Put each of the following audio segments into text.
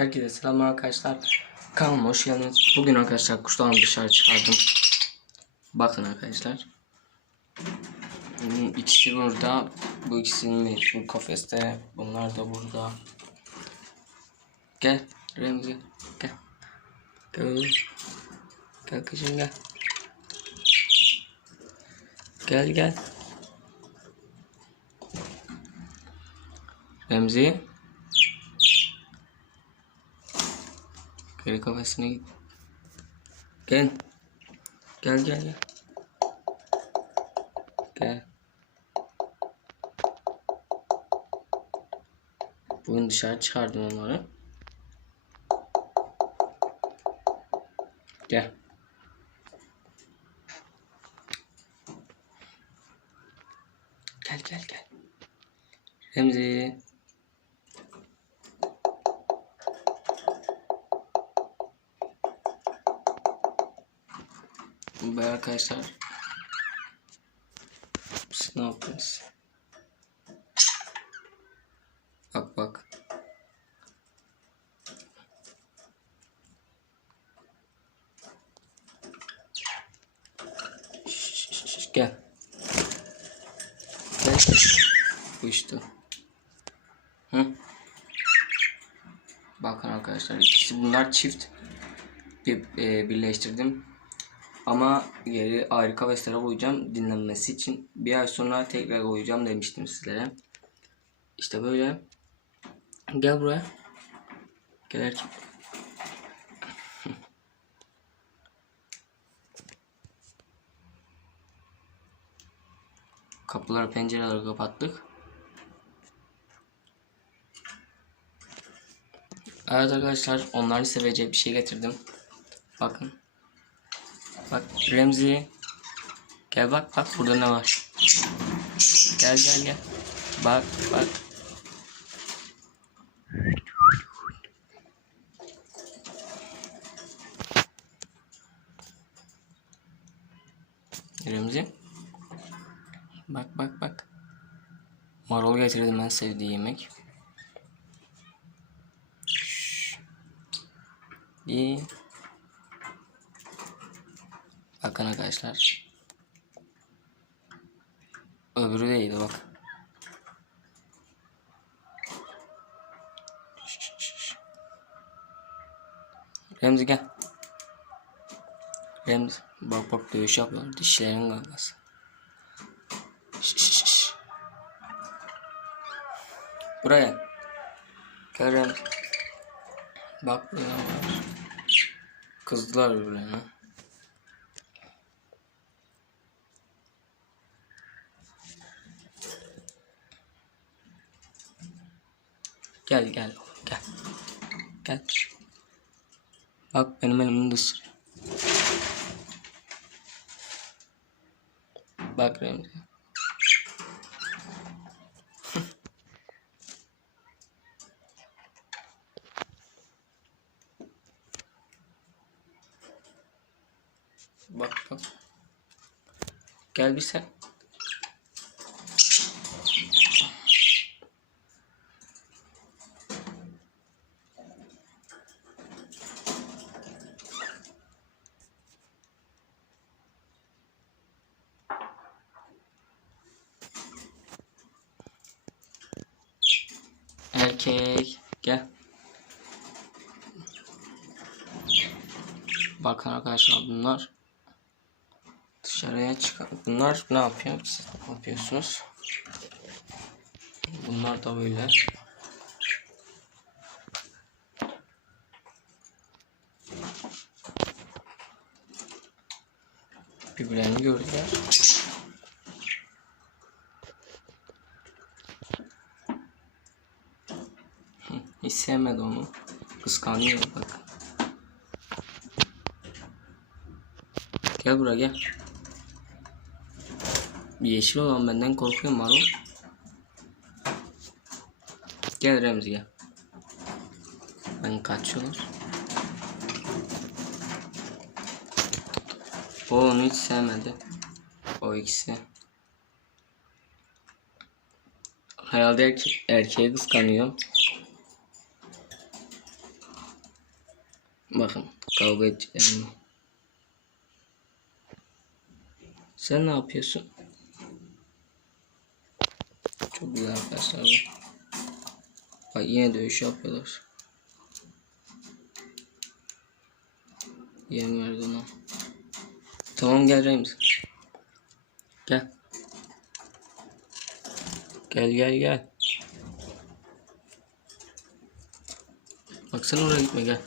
Herkese selam arkadaşlar. Kanalıma hoş geldiniz. Bugün arkadaşlar kuşlarımı dışarı çıkardım. Bakın arkadaşlar. Hmm, İkisi burada. Bu ikisinin bu kafeste. Bunlar da burada. Gel Remzi. Gel. Gel. Gel kızım gel. Gel gel. Remzi. Geri kafesine git. Gel. Gel gel gel. Gel. Bugün dışarı çıkardım onları. Gel. Gel gel gel. Remzi. Bey arkadaşlar. Siz ne yaptınız? Bak bak. Gel. Gel. Uyuştu. Hı? Bakın arkadaşlar bunlar çift. Bir, e, birleştirdim. Ama geri ayrı kafeslere koyacağım dinlenmesi için. Bir ay sonra tekrar koyacağım demiştim sizlere. İşte böyle. Gel buraya. Gel erkek. Kapıları pencereleri kapattık. Evet arkadaşlar onları sevecek bir şey getirdim. Bakın. Bak Remzi. Gel bak bak burada ne var. Gel gel gel. Bak bak. Remzi. Bak bak bak. Marul getirdim en sevdiği yemek. İyi. Bakın arkadaşlar. Öbürü de iyiydi bak. Remzi gel. Remzi bak bak dövüş yapıyor. Dişlerin şş. Buraya. Gel Remzi. Bak burada ne var. Kızdılar birbirlerine. Gel gel gel. Gel. Bak benim elimde ısırıyor. Bak Remzi. bak bak. Gel bir sen. Erkek gel. Bakın arkadaşlar bunlar dışarıya çıkan bunlar ne yapıyor? Siz ne yapıyorsunuz? Bunlar da böyle. Birbirlerini gördüler. Hiç sevmedi onu. Kıskanıyor bak. Gel buraya gel. Yeşil olan benden korkuyor Marul. Gel Remzi gel. Ben kaçıyorlar. O onu hiç sevmedi. O ikisi. Herhalde erke erkeği kıskanıyor. Bakın kavga edeceğim. Sen ne yapıyorsun? Çok güzel arkadaşlar bu. Bak yine dövüş yapıyorlar. Yem verdi ona. Tamam gel James. Gel. Gel gel gel. Bak sen oraya gitme gel.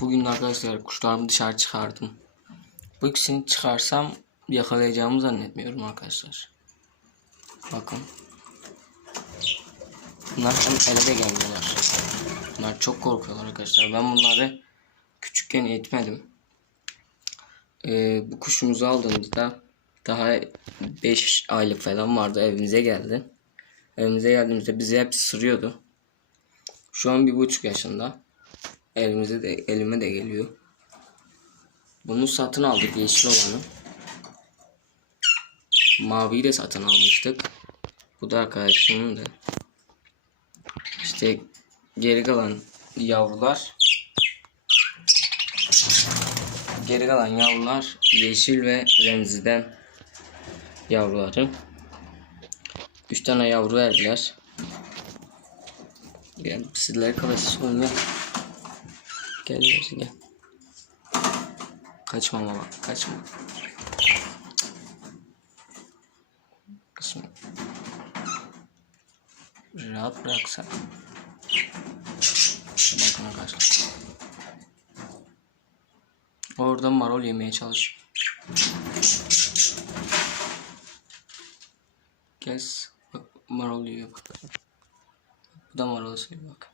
Bugün arkadaşlar kuşlarımı dışarı çıkardım. Bu ikisini çıkarsam yakalayacağımı zannetmiyorum arkadaşlar. Bakın. Bunlar hem ele de gelmiyorlar. Bunlar çok korkuyorlar arkadaşlar. Ben bunları küçükken eğitmedim. Ee, bu kuşumuzu aldığımızda daha 5 aylık falan vardı evimize geldi. Evimize geldiğimizde bizi hep sırıyordu. Şu an bir buçuk yaşında. Elimize de elime de geliyor. Bunu satın aldık yeşil olanı. Maviyi de satın almıştık. Bu da arkadaşımın da. İşte geri kalan yavrular geri kalan yavrular yeşil ve remziden yavruları. Üç tane yavru verdiler. Gel sizlere karışsın ya. Gel Remzi, gel. Kaçma baba kaçma. Kısmı. Rahat bıraksan. Bakın arkadaşlar. Orada marul yemeye çalış. Kes. Bak marul yiyor. Bu da marul yiyor bak.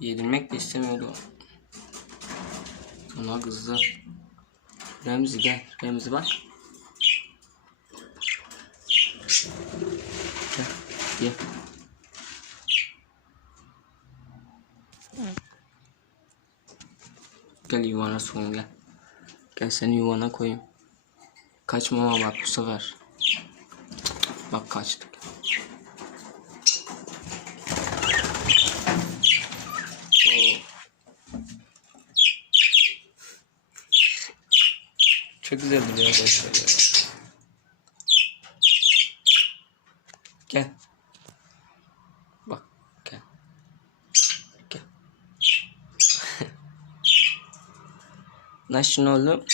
Yedirmek de istemiyordu. Ona kızdı. Remzi gel. Remzi bak. Gel. Gel. Gel yuvana soyun gel. Gel seni yuvana koyayım. Kaçmama bak bu sefer. Bak kaçtık. Güzel duruyor arkadaşlar ya. Gel. Bak gel. Gel. Nasılsın oğlum?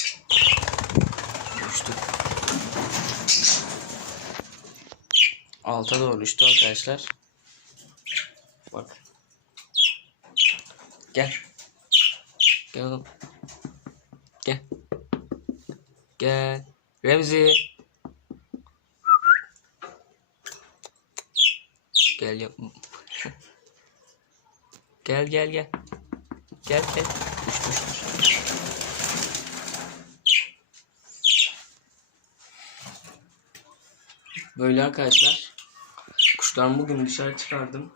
Uçtu. Alta doğru uçtu arkadaşlar. Bak. Gel. Gel oğlum. Gel. Gel. Remzi. Gel yap. gel gel gel. Gel gel. Düş düş düş. Böyle arkadaşlar. Kuşlarımı bugün dışarı çıkardım.